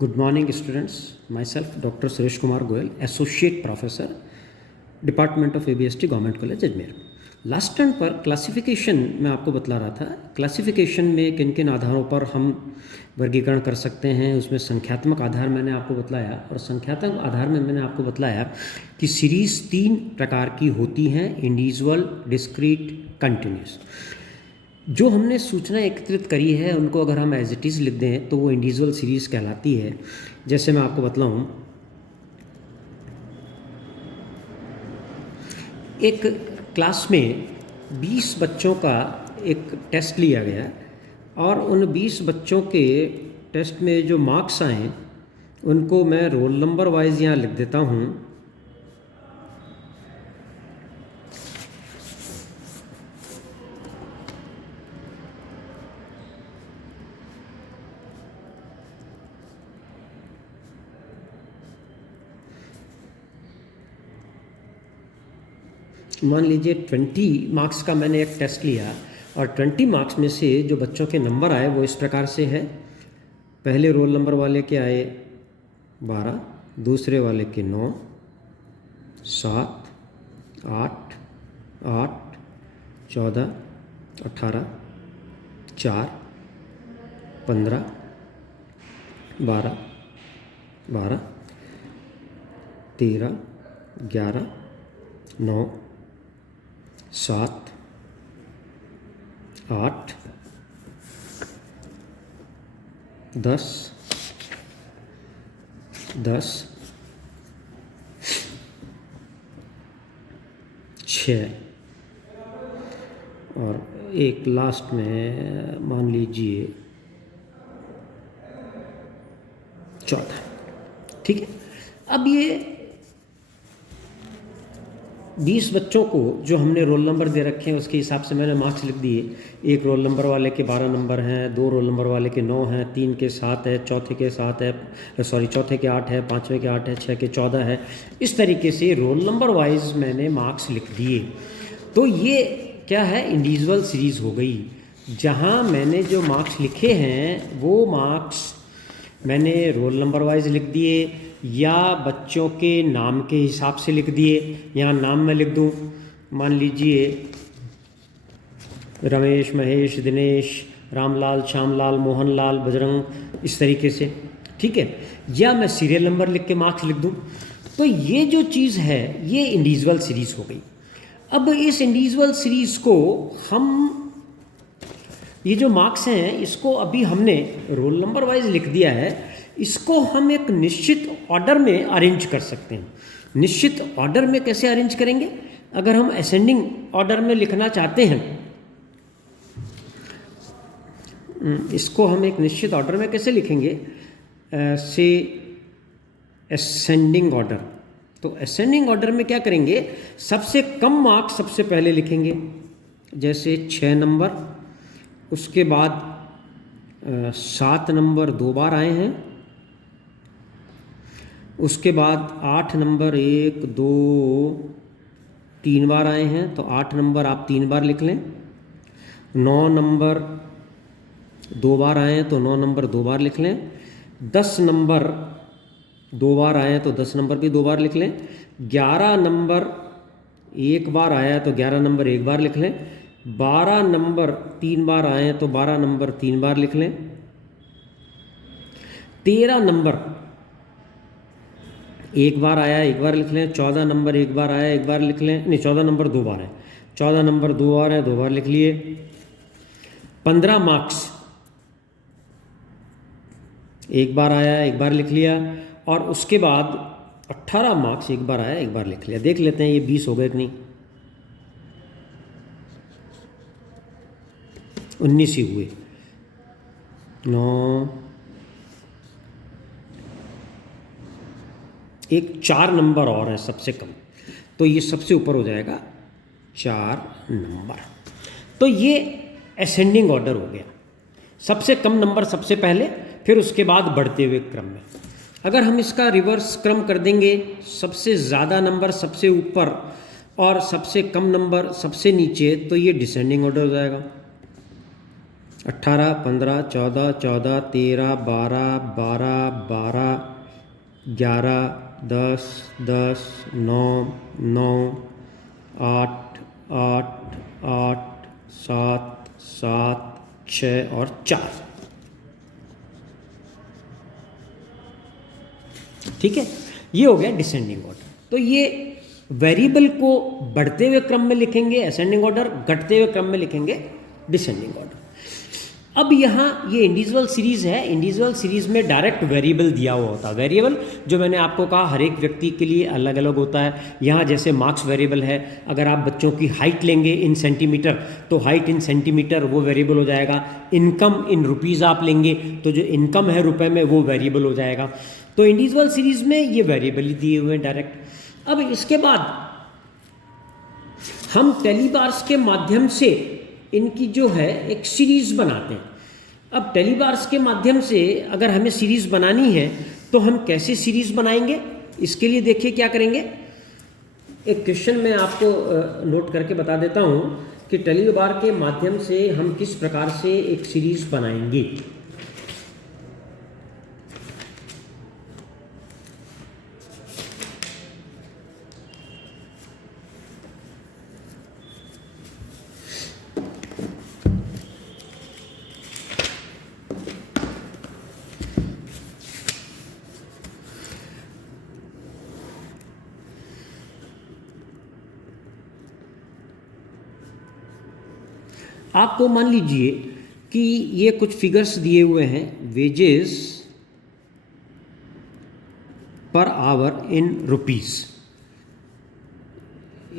Good morning, students. Myself, Dr. Suresh Kumar Goyal, Associate Professor, department of ABST government college Ajmer. Last turn पर classification मैं आपको बतला रहा था। क्लासिफिकेशन में किन किन आधारों पर हम वर्गीकरण कर सकते हैं, उसमें संख्यात्मक आधार मैंने आपको बतलाया, और संख्यात्मक आधार में मैंने आपको बतलाया कि सीरीज़ 3 प्रकार की होती हैं: इंडिविजुअल, डिस्क्रीट, कंटिन्यूस। जो हमने सूचना एकत्रित करी है उनको अगर हम एज इट इज़ लिख दें तो वो इंडिविजुअल सीरीज़ कहलाती है। जैसे मैं आपको बतलाऊँ, एक क्लास में 20 बच्चों का एक टेस्ट लिया गया और उन 20 बच्चों के टेस्ट में जो मार्क्स आए उनको मैं रोल नंबर वाइज यहाँ लिख देता हूँ। मान लीजिए 20 मार्क्स का मैंने एक टेस्ट लिया और 20 मार्क्स में से जो बच्चों के नंबर आए वो इस प्रकार से है। पहले रोल नंबर वाले के आए 12, दूसरे वाले के 9, 7, 8, 8, 14, 18, 4, 15, 12, 12, 13, 11, 9, 7, 8, 10, 10, 6 और एक लास्ट में मान लीजिए 14। ठीक है। अब ये 20 बच्चों को जो हमने रोल नंबर दे रखे हैं उसके हिसाब से मैंने मार्क्स लिख दिए। एक रोल नंबर वाले के 12 नंबर हैं, 2 रोल नंबर वाले के 9 हैं, 3 के 7 है, चौथे के 7 है, चौथे के 8 है, 5वें के 8 है, 6 के 14 है। इस तरीके से रोल नंबर वाइज मैंने मार्क्स लिख दिए। तो ये क्या है, इंडिविजुअल सीरीज़ हो गई। जहाँ मैंने जो मार्क्स लिखे हैं वो मार्क्स मैंने रोल नंबर वाइज लिख दिए या बच्चों के नाम के हिसाब से लिख दिए। यहाँ नाम मैं लिख दूँ, मान लीजिए रमेश, महेश, दिनेश, रामलाल, श्यामलाल, मोहनलाल, बजरंग, इस तरीके से। ठीक है। या मैं सीरियल नंबर लिख के मार्क्स लिख दूँ। तो ये जो चीज़ है ये इंडिविजुअल सीरीज़ हो गई। अब इस इंडिविजुअल सीरीज़ को हम, ये जो मार्क्स हैं इसको अभी हमने रोल नंबर वाइज लिख दिया है, इसको हम एक निश्चित ऑर्डर में अरेंज कर सकते हैं। निश्चित ऑर्डर में कैसे अरेंज करेंगे? अगर हम असेंडिंग ऑर्डर में लिखना चाहते हैं, इसको हम एक निश्चित ऑर्डर में कैसे लिखेंगे? से असेंडिंग ऑर्डर। तो असेंडिंग ऑर्डर में क्या करेंगे, सबसे कम मार्क्स सबसे पहले लिखेंगे, जैसे 6 नंबर, उसके बाद 7 नंबर 2 बार आए हैं, उसके बाद 8 नंबर 1, 2, 3 बार आए हैं, तो 8 नंबर आप 3 बार लिख लें। 9 नंबर 2 बार आए हैं तो 9 नंबर 2 बार लिख लें। 10 नंबर 2 बार आए हैं तो 10 नंबर भी 2 बार लिख लें। 11 नंबर 1 बार आया है तो 11 नंबर 1 बार लिख लें। 12 नंबर 3 बार आए हैं तो 12 नंबर 3 बार लिख लें। 13 नंबर 1 बार आया 1 बार लिख लें। 14 नंबर 1 बार आया 1 बार लिख लें। नहीं, 14 नंबर 2 बार है, 14 नंबर 2 बार है, 2 बार लिख लिए। 15 मार्क्स 1 बार आया 1 बार लिख लिया। और उसके बाद 18 मार्क्स 1 बार आया 1 बार लिख लिया। देख लेते हैं ये 20 हो गए कि नहीं। 19 ही हुए। 9, एक 4 नंबर और है सबसे कम, तो ये सबसे ऊपर हो जाएगा 4 नंबर। तो ये असेंडिंग ऑर्डर हो गया। सबसे कम नंबर सबसे पहले, फिर उसके बाद बढ़ते हुए क्रम में। अगर हम इसका रिवर्स क्रम कर देंगे, सबसे ज़्यादा नंबर सबसे ऊपर और सबसे कम नंबर सबसे नीचे, तो ये डिसेंडिंग ऑर्डर हो जाएगा। 18, 15, 14, 14, 13, 12, 12, 12, 11, 10, 10, 9, 9, 8, 8, 8, 7, 7, 6 और 4। ठीक है, ये हो गया डिसेंडिंग ऑर्डर। तो ये वेरिएबल को बढ़ते हुए क्रम में लिखेंगे असेंडिंग ऑर्डर, घटते हुए क्रम में लिखेंगे डिसेंडिंग ऑर्डर। अब यहाँ ये इंडिविजुअल सीरीज़ है, इंडिविजुअल सीरीज़ में डायरेक्ट वेरिएबल दिया हुआ होता है। वेरिएबल जो मैंने आपको कहा हर एक व्यक्ति के लिए अलग अलग होता है। यहाँ जैसे मार्क्स वेरिएबल है, अगर आप बच्चों की हाइट लेंगे इन सेंटीमीटर तो हाइट इन सेंटीमीटर वो वेरिएबल हो जाएगा। इनकम इन रुपीज़ आप लेंगे तो जो इनकम है रुपए में वो वेरिएबल हो जाएगा। तो इंडिविजुअल सीरीज़ में ये वेरिएबल ही दिए हुए हैं डायरेक्ट। अब इसके बाद हम टेलीबार्स के माध्यम से इनकी जो है एक सीरीज़ बनाते हैं। अब टेलीबार्स के माध्यम से अगर हमें सीरीज़ बनानी है तो हम कैसे सीरीज़ बनाएंगे, इसके लिए देखिए क्या करेंगे। एक क्वेश्चन मैं आपको नोट करके बता देता हूँ कि टेलीबार के माध्यम से हम किस प्रकार से एक सीरीज़ बनाएंगे। आपको मान लीजिए कि ये कुछ फिगर्स दिए हुए हैं, वेजेस पर आवर इन रुपीस।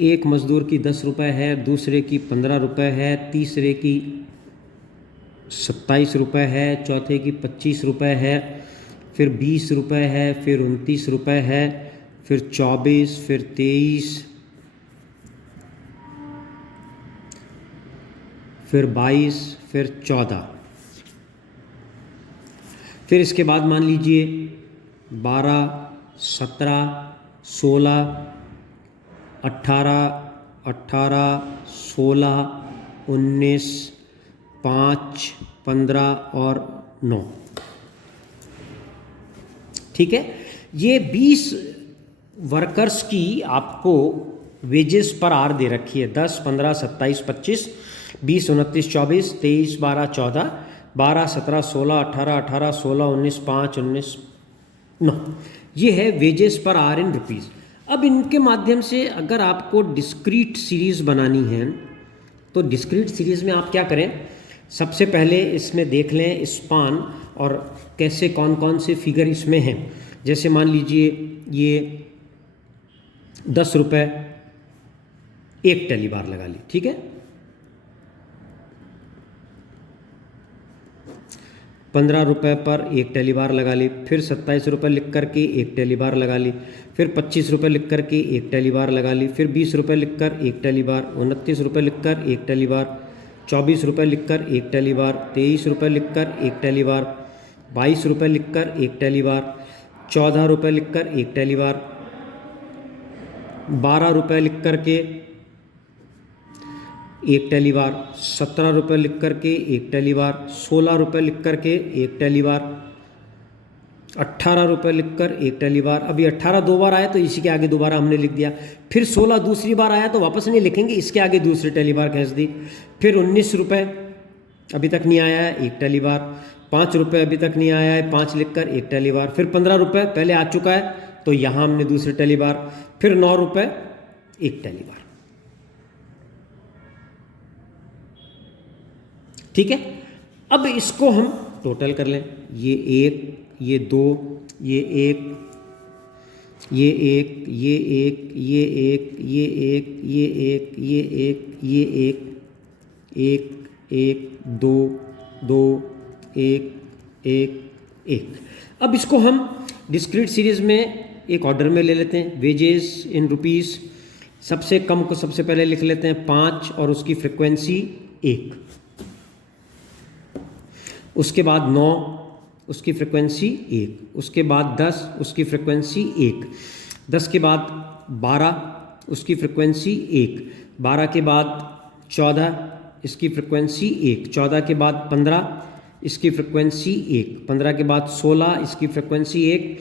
एक मजदूर की 10 रुपये है, दूसरे की 15 रुपये है, तीसरे की 27 रुपये है, चौथे की 25 रुपये है, फिर 20 रुपये है, फिर 29 रुपये है, फिर 24, फिर 23, फिर 22, फिर 14। फिर इसके बाद मान लीजिए 12, 17, 16, 18, 18, 16, 19, 5, 15 और 9। ठीक है, ये 20 वर्कर्स की आपको वेजेस पर आर दे रखी है। 10, 15, 27, 25, 20, 29, 24, 23, 12, 14, 12, 17, 16, 18, 18, 16, 19, 5, 19, 9। ये है वेजेस पर आर इन रुपीज़। अब इनके माध्यम से अगर आपको डिस्क्रीट सीरीज़ बनानी है तो डिस्क्रीट सीरीज़ में आप क्या करें, सबसे पहले इसमें देख लें स्पान और कैसे कौन कौन से फिगर इसमें हैं। जैसे मान लीजिए ये 10 रुपये एक टेलीबार लगा ली, ठीक है। 15 रुपये पर एक टेलीबार लगा ली, फिर 27 रुपये लिख करके एक टेलीबार लगा ली, फिर 25 रुपये लिख करके एक टेलीबार लगा ली, फिर 20 रुपये लिख कर एक टेलीबार, 29 रुपये लिख कर एक टेलीबार, 24 रुपये लिख कर एक टेलीबार, 23 रुपये लिख कर एक टेलीबार, 22 रुपये लिख कर एक टेलीबार, 14 रुपये लिख कर एक टेलीबार, 12 रुपये लिख कर के एक टेलीबार, 17 रुपये लिख कर के एक टेलीबार, 16 रुपये लिख कर के एक टेलीबार, 18 रुपये लिख कर एक टेलीबार। अभी 18 दो बार आया तो इसी के आगे दोबारा हमने लिख दिया। फिर 16 दूसरी बार आया तो वापस नहीं लिखेंगे, इसके आगे दूसरी टेलीबार खींच दी। फिर 19 रुपये अभी तक नहीं आया है, एक टेलीबार। 5 रुपये अभी तक नहीं आया है, 5 लिख कर एक टेलीबार। फिर 15 रुपये पहले आ चुका है तो यहाँ हमने दूसरी टेलीबार। फिर 9 रुपये एक टेलीबार। ठीक है, अब इसको हम टोटल कर लें। ये 1, ये 2, ये 1, ये 1, ये 1, ये 1, ये 1, ये 1, ये 1, ये 1, 1, 1, 2, 2, 1, 1, 1। अब इसको हम डिस्क्रीट सीरीज में एक ऑर्डर में ले लेते हैं। वेजेस इन रुपीस, सबसे कम को सबसे पहले लिख लेते हैं 5 और उसकी फ्रिक्वेंसी 1। उसके बाद 9 उसकी फ्रिक्वेंसी 1, उसके बाद 10 उसकी फ्रिक्वेंसी 1, 10 के बाद 12 उसकी फ्रिक्वेंसी 1, 12 के बाद 14 इसकी फ्रिक्वेंसी 1, 14 के बाद 15, इसकी फ्रिक्वेंसी 1, 15 के बाद 16, इसकी फ्रिक्वेंसी 1,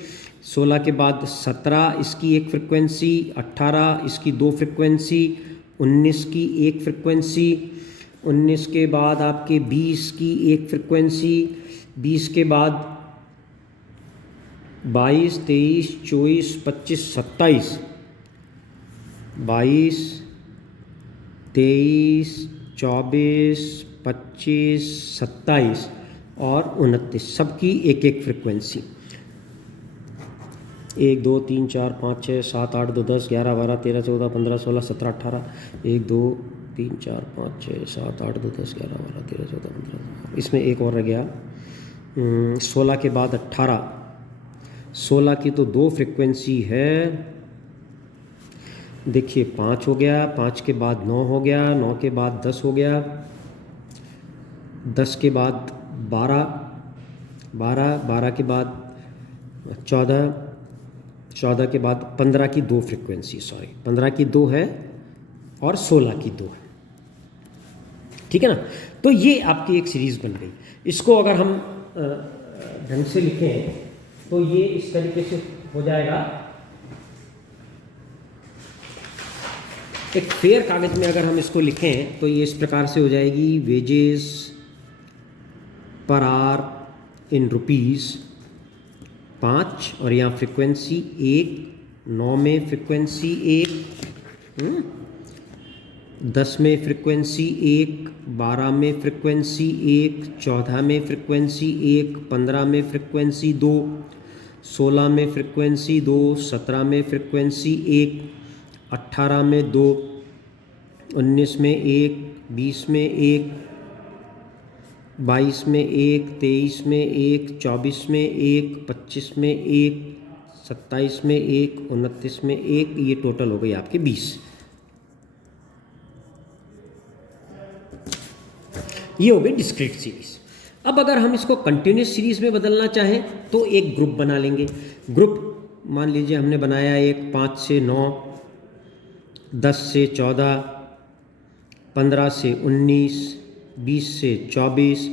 16 के बाद 17, इसकी एक फ्रिक्वेंसी, 18, इसकी 2 फ्रिक्वेंसी, 19 की एक फ्रिक्वेंसी, 19 के बाद आपके 20 की एक फ्रिक्वेंसी, 20 के बाद 22, 23, 24, 25, 27, 22, 23, 24, 25, 27 और 29, सबकी एक एक फ्रिक्वेंसी। 1 2 3 4 5 6 7 8 9 10 11 12 13 14 15 16 17 18, 1 2 3 4 5 6 7 8 9 10 11 12 13 14 15, इसमें एक और रह गया 16 के बाद 18, 16 की तो 2 फ्रिक्वेंसी है, देखिए 5 हो गया, 5 के बाद 9 हो गया, 9 के बाद 10 हो गया, 10 के बाद 12, 12 के बाद 14, 14 के बाद 15 की 2 फ्रिक्वेंसी, 15 की 2 है और 16 की 2 है, ठीक है ना। तो ये आपकी एक सीरीज़ बन गई। इसको अगर हम ढंग से लिखें तो ये इस तरीके से हो जाएगा। एक फेयर कागज में अगर हम इसको लिखें तो ये इस प्रकार से हो जाएगी, वेजेस पर आर इन रुपीज़ 5, और यहाँ फ्रिक्वेंसी 1, 9 में फ्रिक्वेंसी 1, 10 में फ्रिक्वेंसी 1, 12 में फ्रिक्वेंसी 1, 14 में फ्रिक्वेंसी 1, 15 में फ्रिक्वेंसी 2, 16 में फ्रिक्वेंसी 2, 17 में फ्रिक्वेंसी 1, 18 में 2, 19 में 1, 20 में 1, 22 में 1, 23 में 1, 24 में 1, 25 में 1, 27 में 1, 29 में 1, ये टोटल हो गई आपकी 20। ये हो गई डिस्क्रीट सीरीज। अब अगर हम इसको कंटिन्यूस सीरीज में बदलना चाहें तो एक ग्रुप बना लेंगे। ग्रुप मान लीजिए हमने बनाया एक 5 से 9, 10 से 14, 15 से 19, 20 से 24,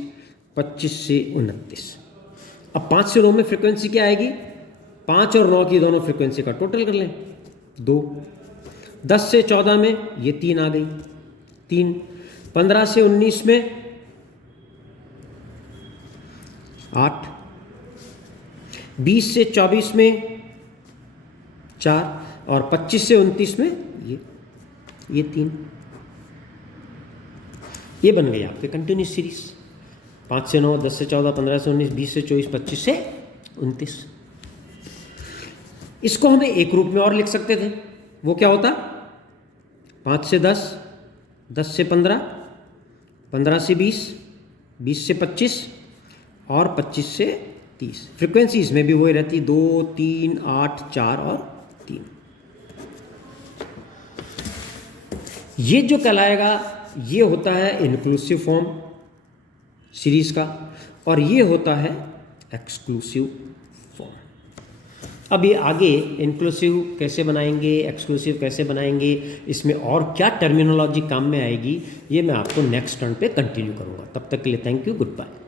25 से 29। अब 5 से 9 में फ्रिक्वेंसी क्या आएगी? 5 और 9 की दोनों फ्रिक्वेंसी का टोटल कर लें, 2। 10 से 14 में ये 3 आ गई, 3। 15 से 19 में 8, 20 से 24 में 4 और 25 से 29 में ये 3। ये बन गई आपके कंटिन्यूस सीरीज। 5 से 9, 10 से 14, 15 से 19, 20 से 24, 25 से 29। इसको हमें एक रूप में और लिख सकते थे, वो क्या होता? 5 से 10, 10 से 15, 15 से 20, 20 से 25 और 25 से 30। फ्रीक्वेंसी इसमें भी वही रहती, 2, 3, 8, 4 और 3। ये जो कहलाएगा ये होता है इंक्लूसिव फॉर्म सीरीज का, और ये होता है एक्सक्लूसिव फॉर्म। अब ये आगे इंक्लूसिव कैसे बनाएंगे, एक्सक्लूसिव कैसे बनाएंगे, इसमें और क्या टर्मिनोलॉजी काम में आएगी, ये मैं आपको नेक्स्ट टर्न पे कंटिन्यू करूँगा। तब तक के लिए थैंक यू, गुड बाय।